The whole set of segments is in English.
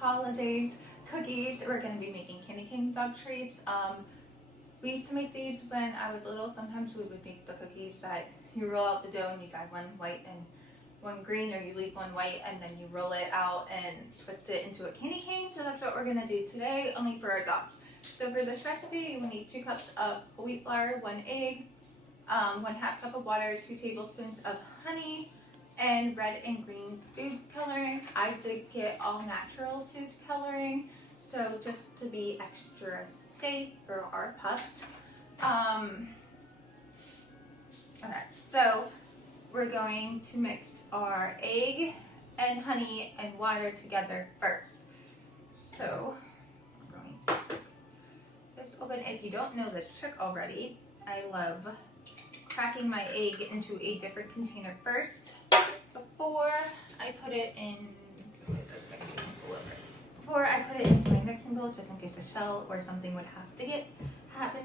holidays cookies. We're going to be making candy cane dog treats. We used to make these when I was little. Sometimes we would make the cookies that you roll out the dough and you dye one white and one green, or you leave one white and then you roll it out and twist it into a candy cane. So that's what we're going to do today, only for our dogs. So for this recipe, you will need 2 cups of whole wheat flour, 1 egg, 1/2 cup of water, 2 tablespoons of honey, and red and green food coloring. I did get all natural food coloring, so just to be extra safe for our pups. Okay, so we're going to mix our egg and honey and water together first. So I'm going to break this open. If you don't know this trick already, I love cracking my egg into a different container first before I put it in into my mixing bowl, just in case a shell or something would happen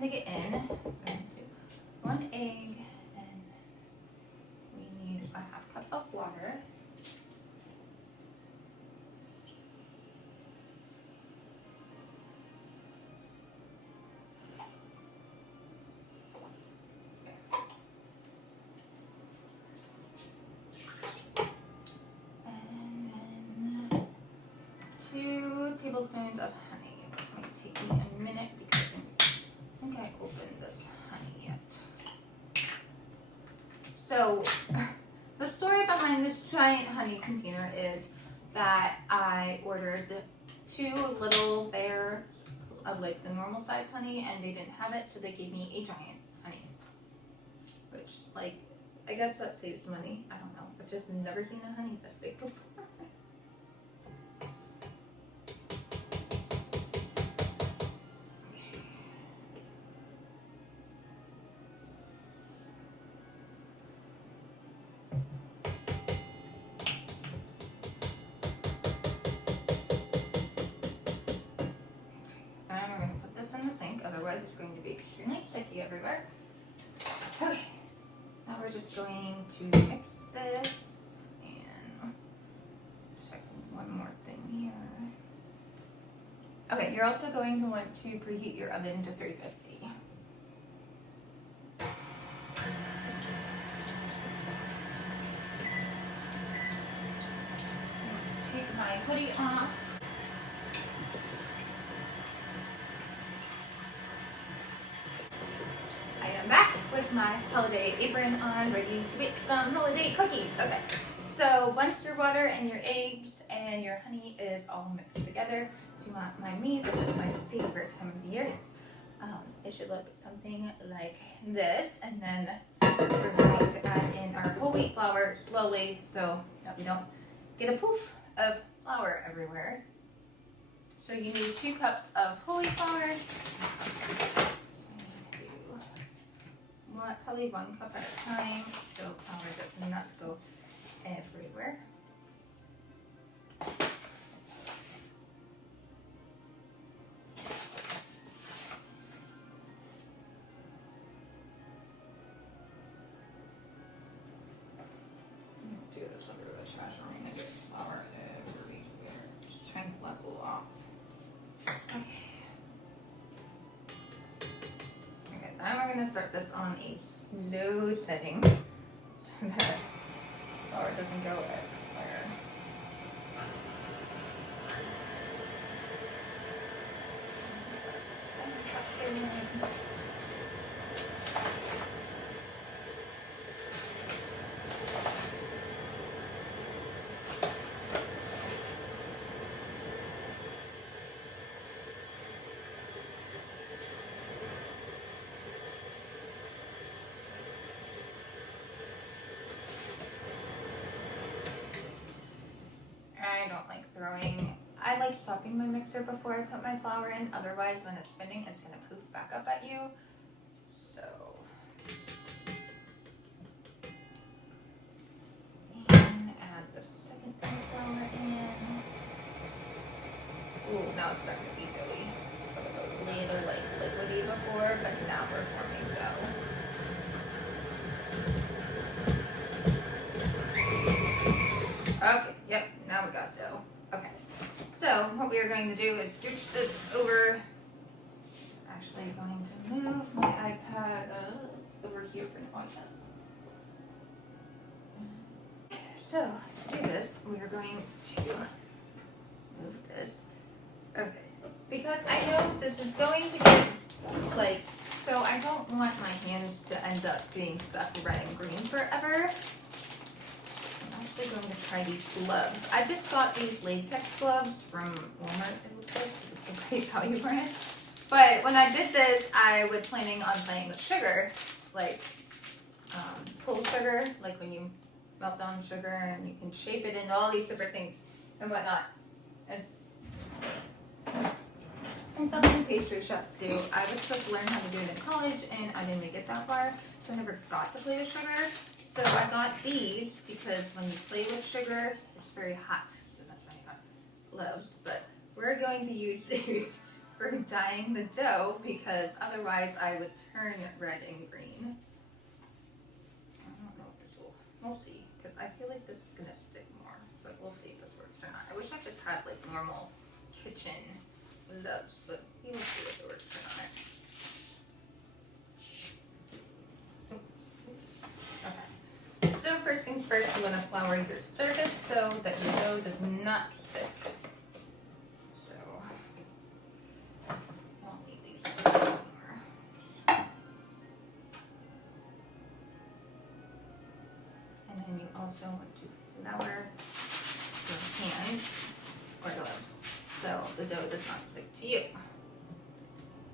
to get in. We're going to do 1 egg, and we need a 1/2 cup of water. And then 2 tablespoons of honey, which might take me a minute because I think I opened this honey yet. So the story behind this giant honey container is that I ordered 2 little bears of like the normal size honey, and they didn't have it, so they gave me a giant honey, which, like, I guess that saves money. I don't know. I've just never seen a honey this big before. And we're going to put this in the sink, otherwise it's going to be extremely sticky everywhere. Okay, now we're just going to mix this and check one more thing here. Okay, you're also going to want to preheat your oven to 350. Take my hoodie off. I am back with my holiday apron on, ready to bake some holiday cookies. Okay, so once your water and your eggs and your honey is all mixed together, do not mind me, this is my favorite time of the year. It should look something like this, and then we're going to add in our whole wheat flour slowly so that we don't get a poof of flour everywhere. So you need 2 cups of whole wheat flour. Probably 1 cup at a time, so flour does not go everywhere. Do this under the trash. I'm gonna get flour everywhere. Just trying to level off. Okay. Okay, now we're gonna start this on a slow setting so that flour doesn't go everywhere. I like stopping my mixer before I put my flour in, otherwise when it's spinning it's going to poof back up at you. So, and add the second thing of flour in. Ooh, now it's starting to be really a little like liquidy before, but now we're forming dough. Okay, yep, now we got dough. Okay, we are going to do is scooch this over. Actually, going to move my iPad over here for the podcast. So, to do this, we are going to move this. Okay. Because I know this is going to get, like, so I don't want my hands to end up being stuck red and green forever. I'm actually going to try these gloves. I just got these latex gloves from Walmart. It looks like it's a great value for it. But when I did this, I was planning on playing with sugar, like pull sugar, like when you melt down sugar and you can shape it into all these different things and whatnot. And something pastry chefs do. I was supposed to learn how to do it in college and I didn't make it that far, so I never got to play with sugar. So I got these because when you play with sugar, it's very hot. So that's why I got gloves. But we're going to use these for dyeing the dough because otherwise I would turn red and green. I don't know if this will, we'll see, because I feel like this is gonna stick more, but we'll see if this works or not. I wish I just had like normal kitchen gloves, but we will see if it works or not. Okay, so first things first, I'm gonna flour your surface so that your dough does not stick. Also want to flour your hands or gloves so the dough does not stick to you.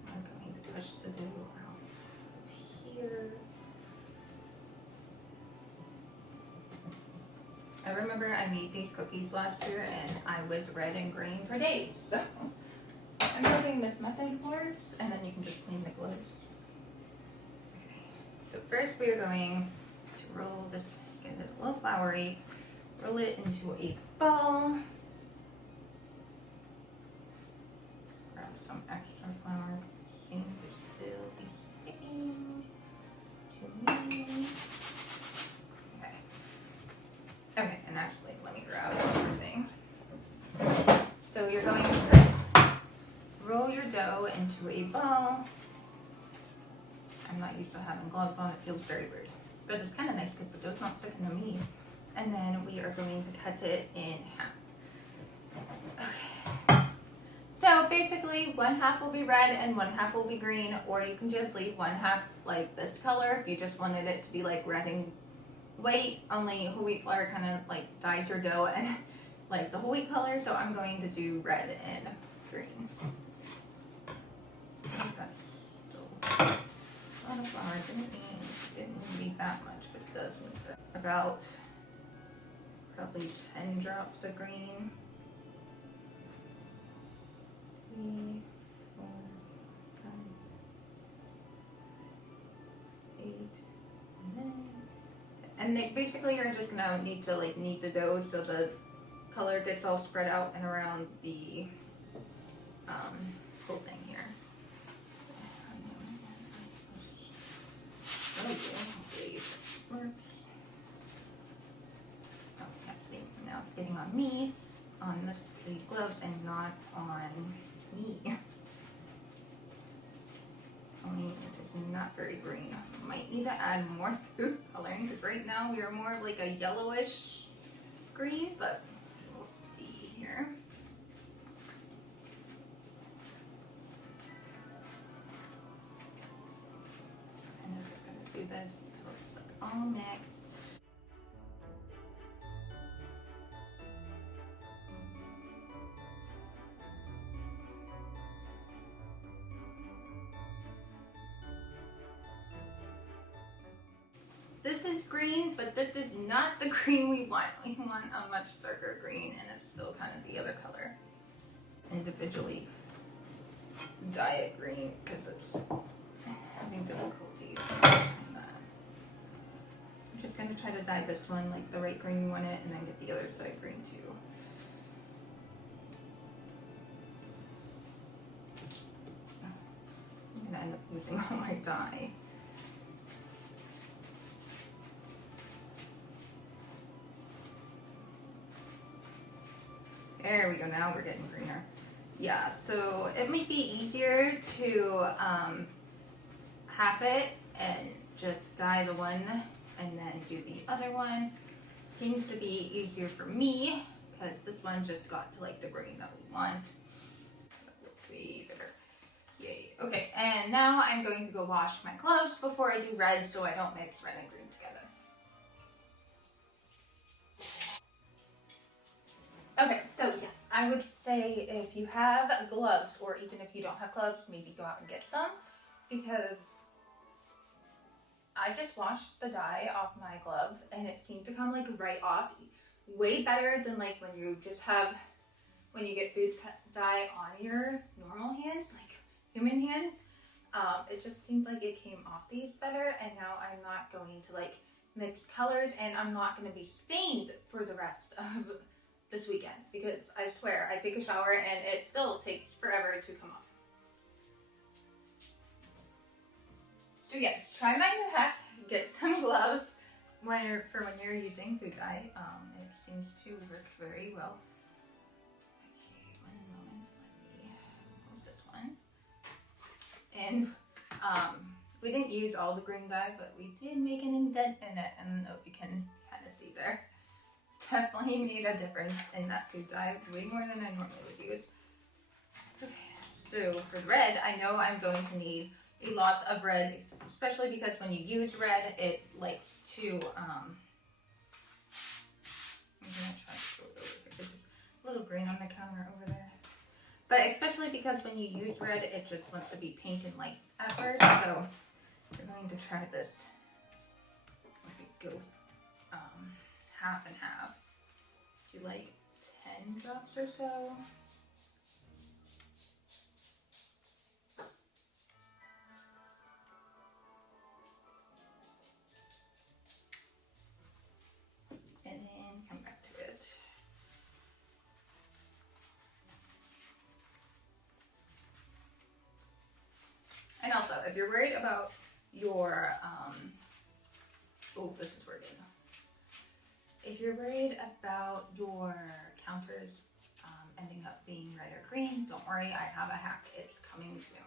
I'm going to push the dough out here. I remember I made these cookies last year and I was red and green for days. So I'm hoping this method works and then you can just clean the gloves. Okay. So first we are going to roll this. Get it a little floury, roll it into a ball, grab some extra flour because it seems to still be sticking to me. Okay, and actually let me grab everything. So you're going to roll your dough into a ball. I'm not used to having gloves on, it feels very weird. But it's kind of nice because the dough's not sticking to me. And then we are going to cut it in half. Okay. So basically, one half will be red and one half will be green, or you can just leave one half like this color if you just wanted it to be like red and white. Only whole wheat flour kind of like dyes your dough and like the whole wheat color. So I'm going to do red and green. That's still a lot of flour. Didn't need that much, but it does need to. About probably 10 drops of green. 3, 4, 5, 8, 9. And they, basically you're just gonna need to like knead the dough so the color gets all spread out and around the whole thing here. Hopefully this works. Oh, can't see. Now it's getting on me, on these gloves, and not on me. Only it is not very green. Might need to add more food coloring because right now we are more of like a yellowish green, but we'll see here. I'm just going to do this until it's like all mixed. This is green, but this is not the green we want. We want a much darker green, and it's still kind of the other color. Individually dye it green because it's having difficulty doing that. I'm just going to try to dye this one like the right green you want it, and then get the other side green too. I'm going to end up using all my dye. There we go, now we're getting greener. Yeah, so it might be easier to half it and just dye the one and then do the other one. Seems to be easier for me because this one just got to like the green that we want. Way better. Yay. Okay, and now I'm going to go wash my gloves before I do red so I don't mix red and green together. Okay, so yes, I would say if you have gloves, or even if you don't have gloves, maybe go out and get some, because I just washed the dye off my glove and it seemed to come like right off, way better than like when you just have, when you get food dye on your normal hands, like human hands. It just seemed like it came off these better, and now I'm not going to like mix colors, and I'm not going to be stained for the rest of this weekend, because I swear I take a shower and it still takes forever to come off. So yes, try my new hack. Get some gloves when you're using food dye. It seems to work very well. Okay, one moment. Let me close this one. And we didn't use all the green dye, but we did make an indent in it, and you can kind of see there. Definitely made a difference in that food dye, way more than I normally would use. Okay, so for the red, I know I'm going to need a lot of red, especially because when you use red, it likes to, I'm gonna try to go over here. There's a little green on the counter over there. But especially because when you use red, it just wants to be pink and light at first, so we're going to try this. Go half and half. Do like 10 drops or so. And then come back to it. And also, if you're worried about your, oh, this is working. If you're worried about your counters ending up being red or green, don't worry, I have a hack. It's coming soon.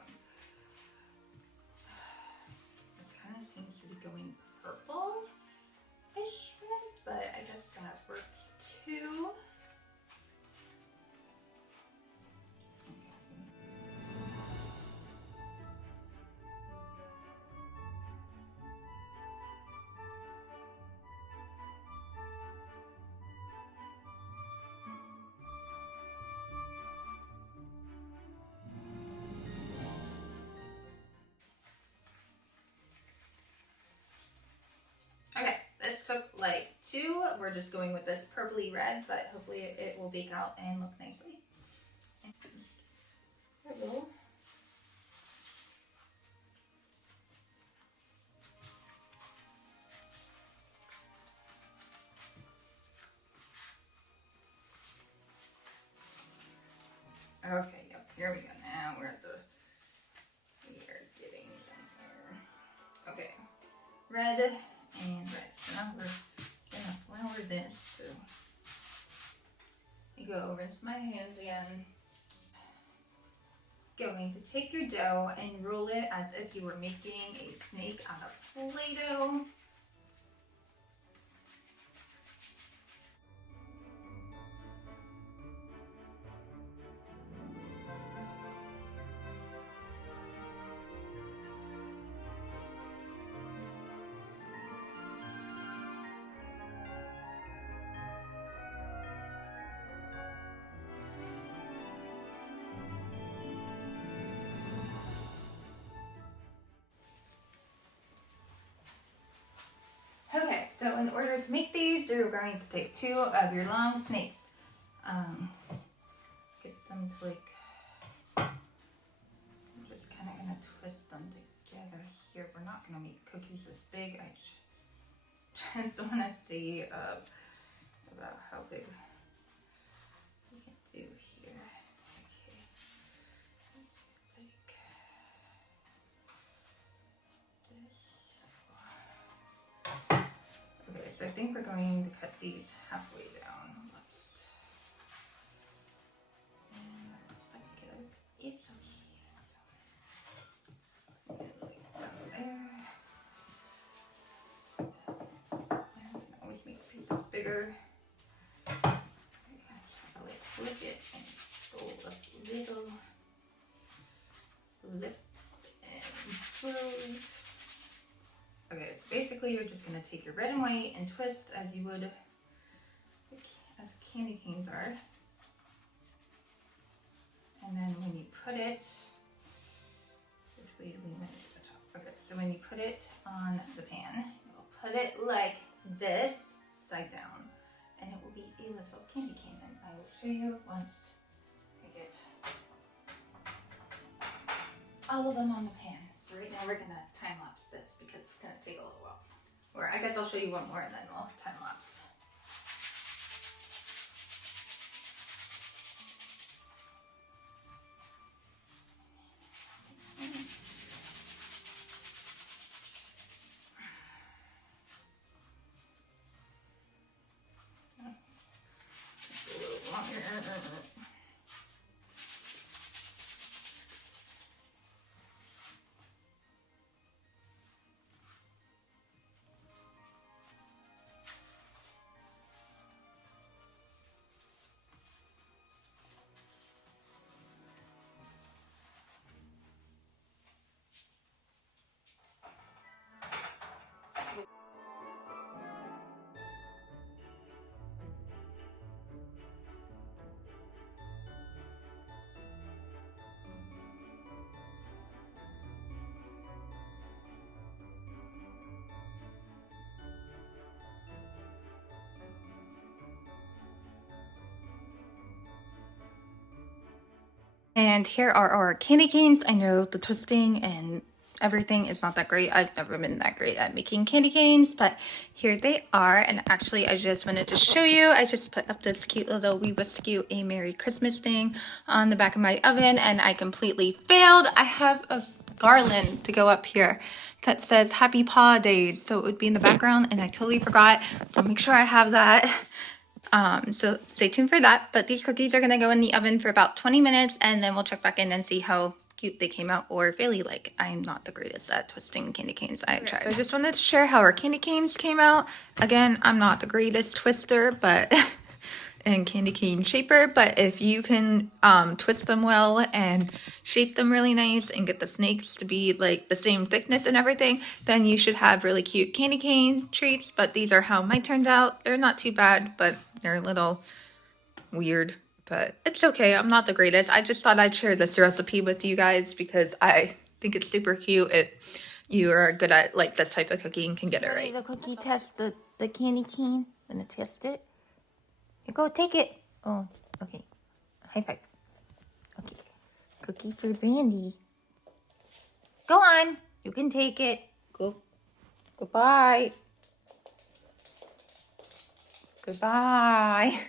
This kind of seems to be going purple-ish red, but I guess that works too. Okay, this took like 2. We're just going with this purpley red, but hopefully it will bake out and look nicely. Hello. Okay, yep, here we go. Now we are getting somewhere. Okay, red and red. So now we're gonna flour this. So you go over into my hands again. Going to take your dough and roll it as if you were making a snake out of Play-Doh. Okay, so in order to make these, you're going to take 2 of your long snakes. Get them to like, I'm just kind of going to twist them together here. We're not going to make cookies this big. I just want to see about how big we can do here. Okay. Okay, so I think we're going to cut these halfway down. Let's stuck bigger. I'll like flip it and go a little lip and close. Okay, so basically you're just gonna take your red and white and twist as you would as candy canes are. And then when you put it, which way do we want it at the top? Okay, so when you put it on the pan, you'll put it like this, side down, and it will be a little candy cane. And I will show you once I get all of them on the pan. So right now we're gonna time lapse this because it's gonna take a little while. Or I guess I'll show you one more and then we'll time lapse. Just a little longer. And here are our candy canes. I know the twisting and everything is not that great. I've never been that great at making candy canes, but here they are. And actually, I just wanted to show you, I just put up this cute little We Wish You a Merry Christmas thing on the back of my oven, and I completely failed. I have a garland to go up here that says Happy Pawildays, so it would be in the background, and I totally forgot. So make sure I have that. So stay tuned for that. But these cookies are going to go in the oven for about 20 minutes and then we'll check back in and see how cute they came out, or really, like, I'm not the greatest at twisting candy canes. I tried. So I just wanted to share how our candy canes came out. Again, I'm not the greatest twister, but and candy cane shaper, but if you can twist them well and shape them really nice and get the snakes to be like the same thickness and everything, then you should have really cute candy cane treats. But these are how mine turned out. They're not too bad, but they're a little weird, but it's okay. I'm not the greatest. I just thought I'd share this recipe with you guys because I think it's super cute if you are good at like this type of cooking and can get it right. The cookie test the candy cane. I'm gonna test it. Here, go take it. Oh, okay. High five. Okay. Cookie for Brandy. Go on. You can take it. Go. Goodbye. Goodbye.